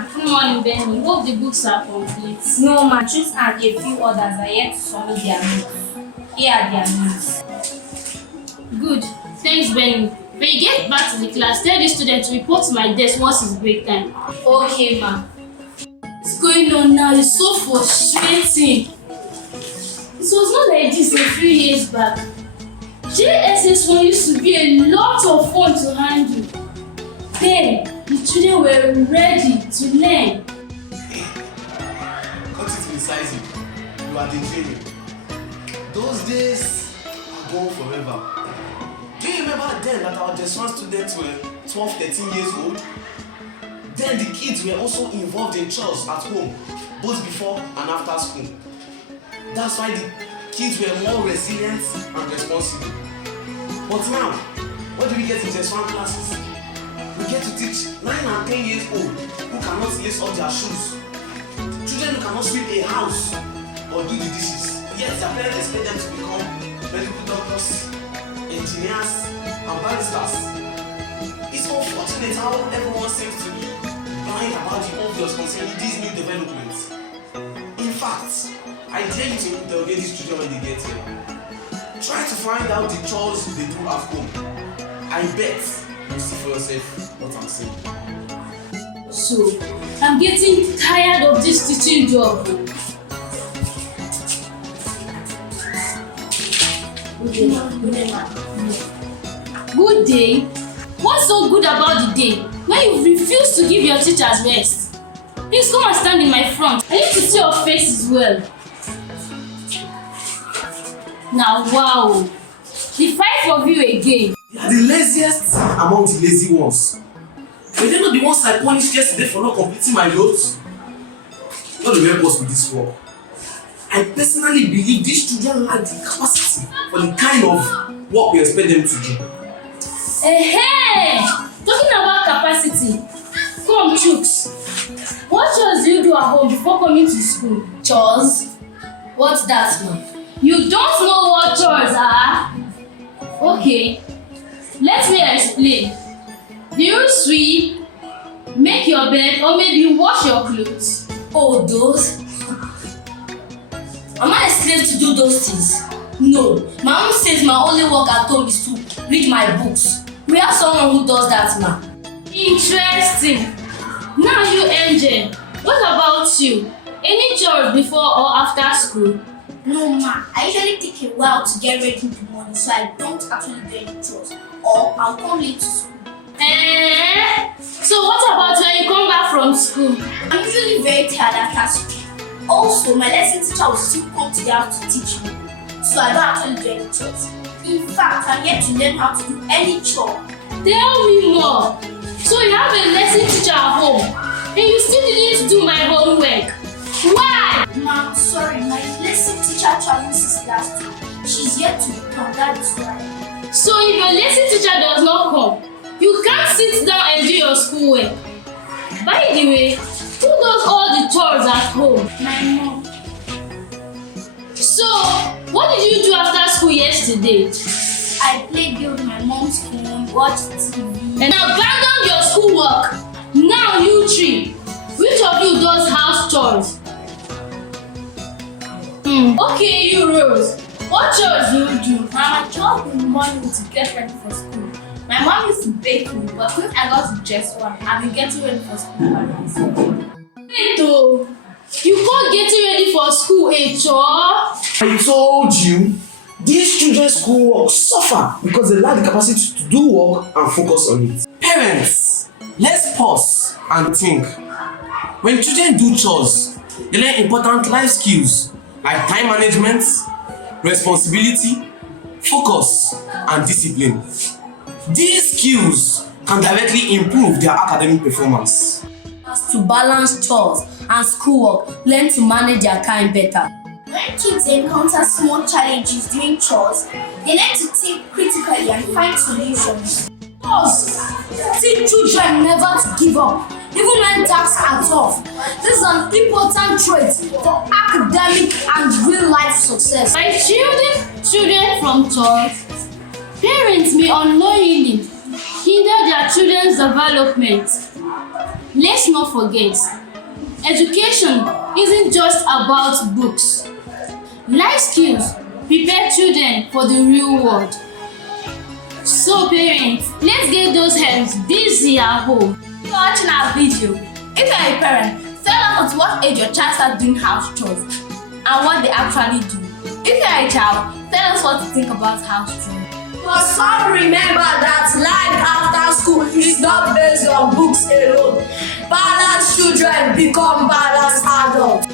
ma. Good morning, Benny. Hope the books are complete. No ma, Truth and a few others are yet to submit their notes. Here are their notes. Good. Thanks, Benny. When you get back to the class, tell the student to report to my desk once it's break time. Okay ma. What's going on now? It's so frustrating. It was not like this a few years back. JSS1 used to be a lot of fun to handle. Then, the children were ready to learn. Cut it resizing. You are daydreaming. Those days are gone forever. Do you remember then that our J1 students were 12, 13 years old? Then the kids were also involved in chores at home, both before and after school. That's why the kids were more resilient and responsible. But now, what do we get in J1 classes? We get to teach 9 and 10 years old who cannot lace up their shoes. Children who cannot sweep a house or do the dishes. Yet their parents expect them to become medical doctors, engineers, and baristas. It's unfortunate how everyone seems to be lying about the obvious concerning these new developments. In fact, I dare you to interrogate these children when they get here. Try to find out the chores they do at home. I bet you'll see for yourself what I'm saying. So, I'm getting tired of this teaching job. Good day. What's so good about the day when you refuse to give your teachers rest? Please come and stand in my front. I need to see your face as well. Now, wow. The 5 of you again. They are the laziest among the lazy ones. Were they not the ones I punished yesterday for not completing my notes? God will help us with this work. I personally believe these children lack the capacity for the kind of work we expect them to do. Hey! Talking about capacity. Come, Chooks. What chores do you do at home before coming to school? Chores? What's that ma? You don't know what chores are? Okay, let me explain. Do you sweep, make your bed, or maybe wash your clothes? Oh, those? Am I a slave to do those things? No. My mom says my only work at home is to read my books. We have someone who does that ma. Interesting. Now you, Angel, what about you? Any chores before or after school? No ma, I usually take a while to get ready in the morning, so I don't actually do any chores. Or I'll come late to school. So what about when you come back from school? I'm usually very tired after school. Also, my lesson teacher will still come to the house to teach me, so I don't actually do any chores. In fact, I'm yet to learn how to do any chore. Tell me more. So you have a lesson teacher at home, and you still didn't do my homework. Why? Ma, sorry, my lesson teacher traveled since last week. She's yet to come, that's why. So if your lesson teacher does not come, you can't sit down and do your schoolwork. By the way, who does all the chores at home? My mom. So, what did you do after school yesterday? I played game with my mom's phone, watched TV. And abandoned your schoolwork. Now you three, which of you does house chores? Okay, you Rose. What chores do you do? My job in the morning is to get ready for school. My mom used to bake me, but since I got to J1, I've been getting ready for school by myself. Wait though, you call getting ready for school a chore? I told you, these children's schoolwork suffer because they lack the capacity to do work and focus on it. Parents, let's pause and think. When children do chores, they learn important life skills like time management, responsibility, focus, and discipline. These skills can directly improve their academic performance. To balance chores and schoolwork, learn to manage their time better. When kids encounter small challenges during chores, they learn to think critically and find solutions. Teach children never to give up, even when tasks are tough. This is an important trait for academic and real-life success. By shielding children from chores, parents may unknowingly hinder their children's development. let's not forget, education isn't just about books. Life skills prepare children for the real world. So parents, let's get those hands busy at home. If you're watching our video, if you're a parent, tell us at what age your child starts doing house chores and what they actually do. If you're a child, tell us what to think about house chores. But some remember that life after school is not based on books alone. Balanced children become balanced adults.